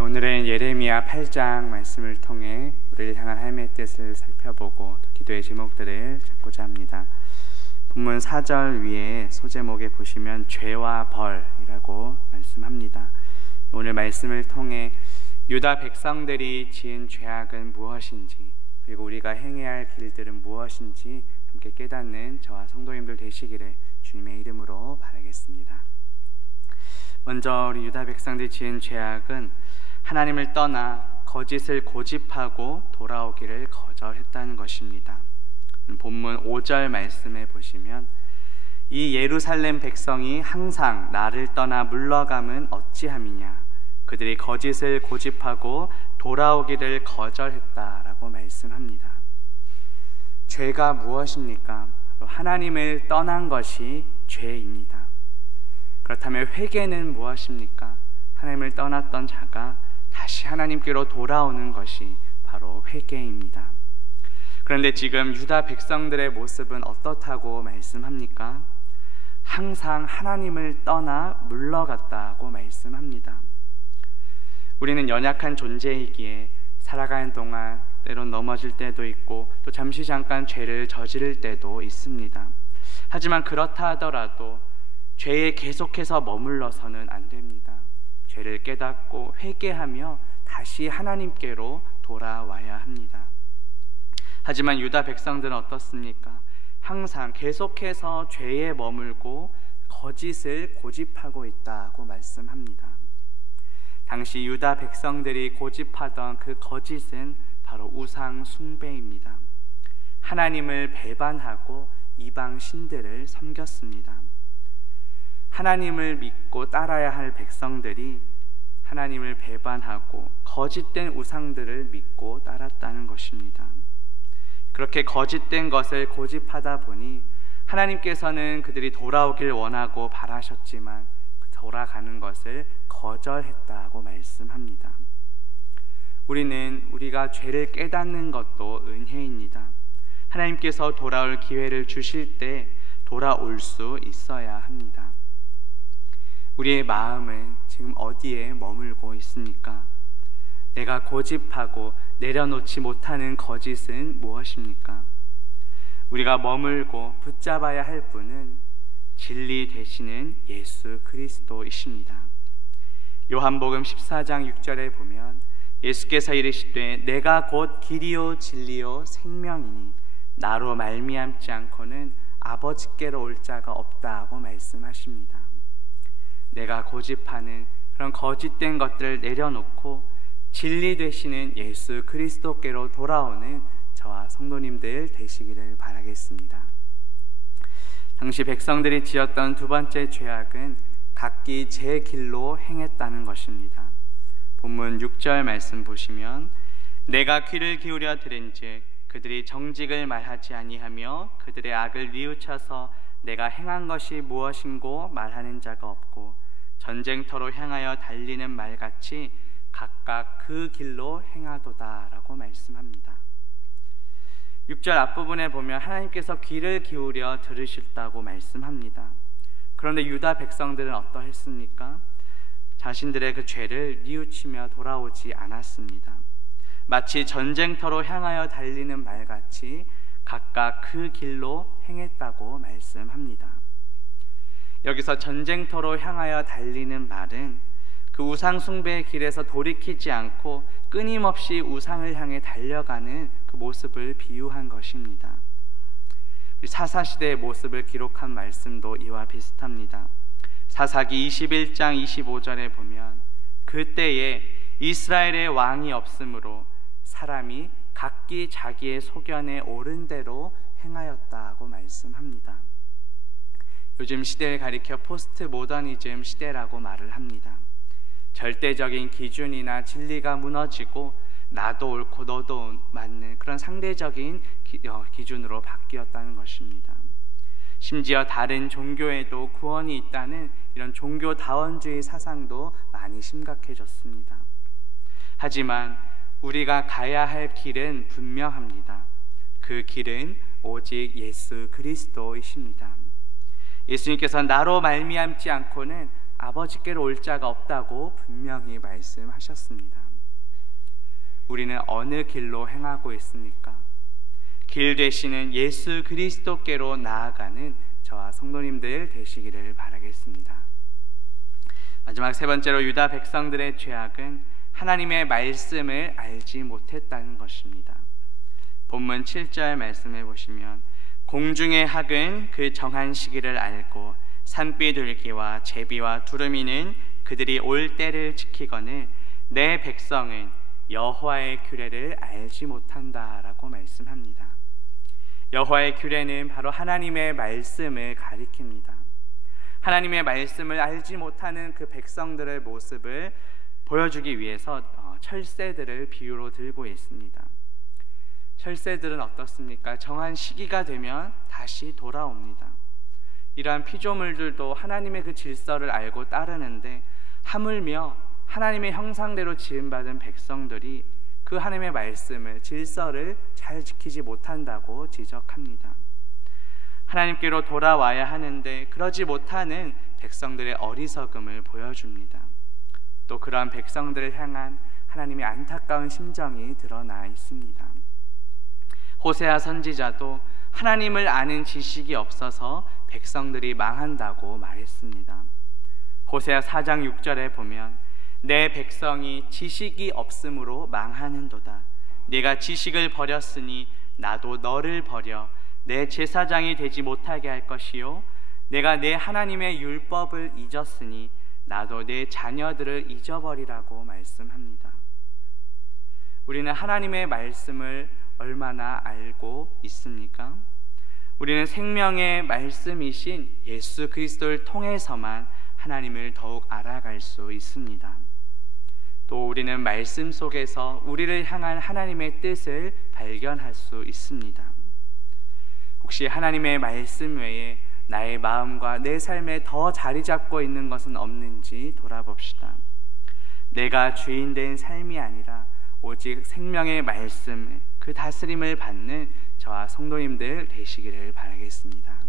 오늘은 예레미야 8장 말씀을 통해 우리를 향한 하나님의 뜻을 살펴보고 또 기도의 제목들을 찾고자 합니다. 본문 4절 위에 소제목에 보시면 죄와 벌이라고 말씀합니다. 오늘 말씀을 통해 유다 백성들이 지은 죄악은 무엇인지, 그리고 우리가 행해야 할 길들은 무엇인지 함께 깨닫는 저와 성도님들 되시기를 주님의 이름으로 바라겠습니다. 먼저 우리 유다 백성들이 지은 죄악은 하나님을 떠나 거짓을 고집하고 돌아오기를 거절했다는 것입니다. 본문 5절 말씀에 보시면 이 예루살렘 백성이 항상 나를 떠나 물러감은 어찌함이냐, 그들이 거짓을 고집하고 돌아오기를 거절했다라고 말씀합니다. 죄가 무엇입니까? 하나님을 떠난 것이 죄입니다. 그렇다면 회개는 무엇입니까? 하나님을 떠났던 자가 다시 하나님께로 돌아오는 것이 바로 회개입니다. 그런데 지금 유다 백성들의 모습은 어떻다고 말씀합니까? 항상 하나님을 떠나 물러갔다고 말씀합니다. 우리는 연약한 존재이기에 살아가는 동안 때론 넘어질 때도 있고 또 잠시 잠깐 죄를 저지를 때도 있습니다. 하지만 그렇다 하더라도 죄에 계속해서 머물러서는 안 됩니다. 죄를 깨닫고 회개하며 다시 하나님께로 돌아와야 합니다. 하지만 유다 백성들은 어떻습니까? 항상 계속해서 죄에 머물고 거짓을 고집하고 있다고 말씀합니다. 당시 유다 백성들이 고집하던 그 거짓은 바로 우상 숭배입니다. 하나님을 배반하고 이방 신들을 섬겼습니다. 하나님을 믿고 따라야 할 백성들이 하나님을 배반하고 거짓된 우상들을 믿고 따랐다는 것입니다. 그렇게 거짓된 것을 고집하다 보니 하나님께서는 그들이 돌아오길 원하고 바라셨지만 돌아가는 것을 거절했다고 말씀합니다. 우리가 죄를 깨닫는 것도 은혜입니다. 하나님께서 돌아올 기회를 주실 때 돌아올 수 있어야 합니다. 우리의 마음은 지금 어디에 머물고 있습니까? 내가 고집하고 내려놓지 못하는 거짓은 무엇입니까? 우리가 머물고 붙잡아야 할 분은 진리 되시는 예수 그리스도이십니다. 요한복음 14장 6절에 보면 예수께서 이르시되 내가 곧 길이요 진리요 생명이니 나로 말미암지 않고는 아버지께로 올 자가 없다고 말씀하십니다. 내가 고집하는 그런 거짓된 것들을 내려놓고 진리 되시는 예수 그리스도께로 돌아오는 저와 성도님들 되시기를 바라겠습니다. 당시 백성들이 지었던 두 번째 죄악은 각기 제 길로 행했다는 것입니다. 본문 6절 말씀 보시면 내가 귀를 기울여 들은즉 그들이 정직을 말하지 아니하며 그들의 악을 뉘우쳐서 내가 행한 것이 무엇인고 말하는 자가 없고 전쟁터로 향하여 달리는 말같이 각각 그 길로 행하도다 라고 말씀합니다. 6절 앞부분에 보면 하나님께서 귀를 기울여 들으셨다고 말씀합니다. 그런데 유다 백성들은 어떠했습니까? 자신들의 그 죄를 뉘우치며 돌아오지 않았습니다. 마치 전쟁터로 향하여 달리는 말같이 각각 그 길로 행했다고 말씀합니다. 여기서 전쟁터로 향하여 달리는 말은 그 우상 숭배의 길에서 돌이키지 않고 끊임없이 우상을 향해 달려가는 그 모습을 비유한 것입니다. 우리 사사시대의 모습을 기록한 말씀도 이와 비슷합니다. 사사기 21장 25절에 보면 그때에 이스라엘의 왕이 없으므로 사람이 각기 자기의 소견에 옳은 대로 행하였다고 말씀합니다. 요즘 시대를 가리켜 포스트 모더니즘 시대라고 말을 합니다. 절대적인 기준이나 진리가 무너지고 나도 옳고 너도 맞는 그런 상대적인 기준으로 바뀌었다는 것입니다. 심지어 다른 종교에도 구원이 있다는 이런 종교다원주의 사상도 많이 심각해졌습니다. 하지만 우리가 가야 할 길은 분명합니다. 그 길은 오직 예수 그리스도이십니다. 예수님께서 나로 말미암지 않고는 아버지께로 올 자가 없다고 분명히 말씀하셨습니다. 우리는 어느 길로 행하고 있습니까? 길 되시는 예수 그리스도께로 나아가는 저와 성도님들 되시기를 바라겠습니다. 마지막 세 번째로 유다 백성들의 죄악은 하나님의 말씀을 알지 못했다는 것입니다. 본문 7절 말씀해 보시면 공중의 학은 그 정한 시기를 알고 산비둘기와 제비와 두루미는 그들이 올 때를 지키거늘 내 백성은 여호와의 규례를 알지 못한다라고 말씀합니다. 여호와의 규례는 바로 하나님의 말씀을 가리킵니다. 하나님의 말씀을 알지 못하는 그 백성들의 모습을 보여주기 위해서 철새들을 비유로 들고 있습니다. 철새들은 어떻습니까? 정한 시기가 되면 다시 돌아옵니다. 이러한 피조물들도 하나님의 그 질서를 알고 따르는데 하물며 하나님의 형상대로 지음받은 백성들이 그 하나님의 말씀을, 질서를 잘 지키지 못한다고 지적합니다. 하나님께로 돌아와야 하는데 그러지 못하는 백성들의 어리석음을 보여줍니다. 또 그러한 백성들을 향한 하나님의 안타까운 심정이 드러나 있습니다. 호세아 선지자도 하나님을 아는 지식이 없어서 백성들이 망한다고 말했습니다. 호세아 4장 6절에 보면 내 백성이 지식이 없으므로 망하는도다. 네가 지식을 버렸으니 나도 너를 버려 내 제사장이 되지 못하게 할 것이요 내가 내 하나님의 율법을 잊었으니 나도 내 자녀들을 잊어버리라고 말씀합니다. 우리는 하나님의 말씀을 얼마나 알고 있습니까? 우리는 생명의 말씀이신 예수 그리스도를 통해서만 하나님을 더욱 알아갈 수 있습니다. 또 우리는 말씀 속에서 우리를 향한 하나님의 뜻을 발견할 수 있습니다. 혹시 하나님의 말씀 외에 나의 마음과 내 삶에 더 자리 잡고 있는 것은 없는지 돌아봅시다. 내가 주인 된 삶이 아니라 오직 생명의 말씀, 그 다스림을 받는 저와 성도님들 되시기를 바라겠습니다.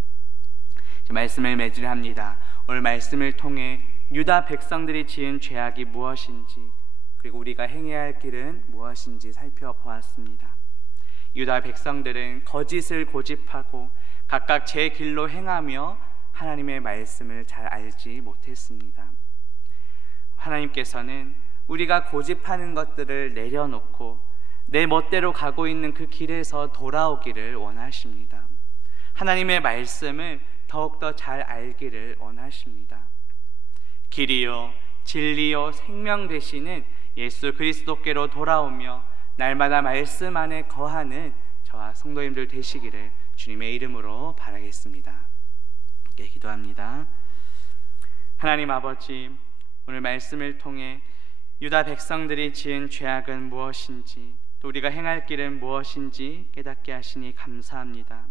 말씀을 매질합니다. 오늘 말씀을 통해 유다 백성들이 지은 죄악이 무엇인지, 그리고 우리가 행해야 할 길은 무엇인지 살펴보았습니다. 유다 백성들은 거짓을 고집하고 각각 제 길로 행하며 하나님의 말씀을 잘 알지 못했습니다. 하나님께서는 우리가 고집하는 것들을 내려놓고 내 멋대로 가고 있는 그 길에서 돌아오기를 원하십니다. 하나님의 말씀을 더욱더 잘 알기를 원하십니다. 길이요 진리요 생명 되시는 예수 그리스도께로 돌아오며 날마다 말씀 안에 거하는 저와 성도님들 되시기를 주님의 이름으로 바라겠습니다. 함께 기도합니다. 하나님 아버지, 오늘 말씀을 통해 유다 백성들이 지은 죄악은 무엇인지, 또 우리가 행할 길은 무엇인지 깨닫게 하시니 감사합니다.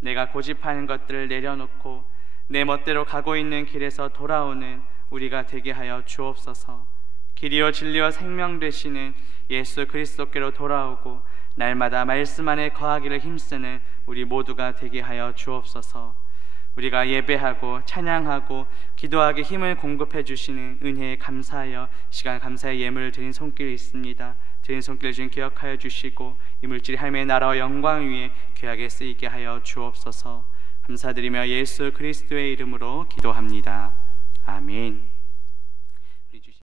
내가 고집하는 것들을 내려놓고 내 멋대로 가고 있는 길에서 돌아오는 우리가 되게 하여 주옵소서. 길이요 진리요 생명 되시는 예수 그리스도께로 돌아오고 날마다 말씀 안에 거하기를 힘쓰는 우리 모두가 되게 하여 주옵소서. 우리가 예배하고 찬양하고 기도하기 힘을 공급해 주시는 은혜에 감사하여 시간 감사의 예물을 드린 손길이 있습니다. 드린 손길을 주님 기억하여 주시고 이 물질이 하나님의 나라와 영광 위에 귀하게 쓰이게 하여 주옵소서. 감사드리며 예수 그리스도의 이름으로 기도합니다. 아멘.